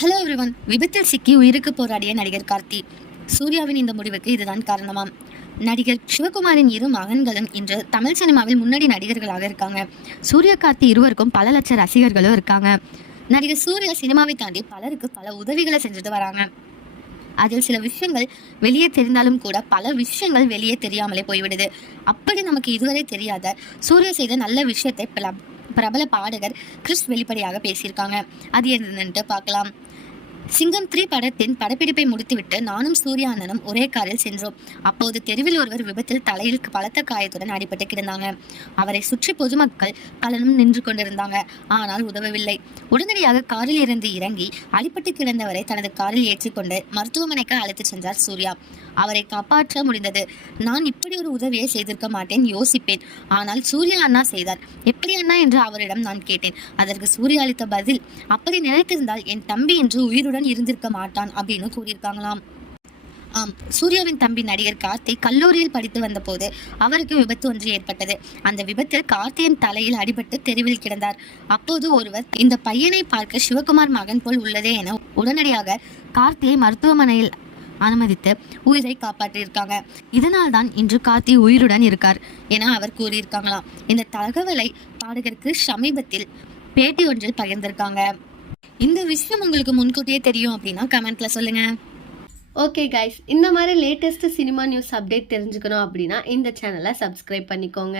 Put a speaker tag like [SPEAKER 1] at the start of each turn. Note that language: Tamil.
[SPEAKER 1] Hello everyone. விபத்தில் சிக்கி உயிருக்கு போராடிய நடிகர் கார்த்தி. சூர்யாவின் இந்த முடிவுக்கு இதுதான் காரணமாம். நடிகர் சிவகுமாரின் இரு மகன்களும் இன்று தமிழ் சினிமாவில் முன்னணி நடிகர்களாக இருக்காங்க. சூர்யா கார்த்தி இருவருக்கும் பல லட்ச ரசிகர்களும் இருக்காங்க. நடிகர் சூர்யா சினிமாவை தாண்டி பலருக்கு பல உதவிகளை செஞ்சுட்டு வராங்க. அதில் சில விஷயங்கள் வெளியே தெரிந்தாலும் கூட பல விஷயங்கள் வெளியே தெரியாமலே போய்விடுது. அப்படி நமக்கு இதுவரை தெரியாத சூர்யா செய்த நல்ல விஷயத்தை பல பிரபல பாடகர் கிறிஸ் வெளிப்படையாக பேசியிருக்காங்க. அது என்னன்ட்டு பார்க்கலாம். சிங்கம் த்ரீ படத்தின் படப்பிடிப்பை முடித்துவிட்டு நானும் சூர்யா அண்ணனும் ஒரே காரில் சென்றோம். அப்போது தெருவில் ஒருவர் விபத்தில் தலையில் பலத்த காயத்துடன் அடிபட்டு கிடந்தாங்க. அவரை சுற்றி பொதுமக்கள் பலரும் நின்று கொண்டிருந்தாங்க. ஆனால் உதவவில்லை. உடனடியாக காரில் இருந்து இறங்கி அடிபட்டு கிடந்தவரை தனது காரில் ஏற்றிக்கொண்டு மருத்துவமனைக்கு அழைத்துச் சென்றார் சூர்யா. அவரை காப்பாற்ற முடிந்தது. நான் இப்படி ஒரு உதவியை செய்திருக்க மாட்டேன் யோசிப்பேன். ஆனால் சூர்யா அண்ணா செய்தார். எப்படி அண்ணா? என்று அவரிடம் நான் கேட்டேன். அதற்கு சூர்யா அளித்த பதில் அப்படி நினைத்திருந்தால் என் தம்பி என்று உயிருடன் இருந்திருக்க மாட்டான் அப்படின்னு கூறியிருக்காங்களாம். ஆம் சூர்யாவின் தம்பி நடிகர் கார்த்தி கல்லூரியில் படித்து வந்தபோது அவருக்கு விபத்து ஒன்று ஏற்பட்டது. அந்த விபத்தில் கார்த்தியின் தலையில் அடிபட்டு தெருவில் கிடந்தார். அப்போது ஒருவர் இந்த பையனை பார்க்க சிவகுமார் மகன் போல் உள்ளதே என உடனடியாக கார்த்தியை மருத்துவமனையில் அனுமதித்து உயிரை காப்பாற்றியிருக்காங்க. இதனால் தான் இன்று கார்த்தி உயிருடன் இருக்கார் என அவர் கூறியிருக்காங்களாம். இந்த தகவலை பாடகருக்கு சமீபத்தில் பேட்டி ஒன்றில் பகிர்ந்திருக்காங்க. இந்த விஷயம் உங்களுக்கு முன்கூட்டியே தெரியும் அப்படின்னா கமெண்ட்ல சொல்லுங்க.
[SPEAKER 2] ஓகே கைஸ் இந்த மாதிரி லேட்டஸ்ட் சினிமா நியூஸ் அப்டேட் தெரிஞ்சுக்கணும் அப்படின்னா இந்த சேனலை சப்ஸ்கிரைப் பண்ணிக்கோங்க.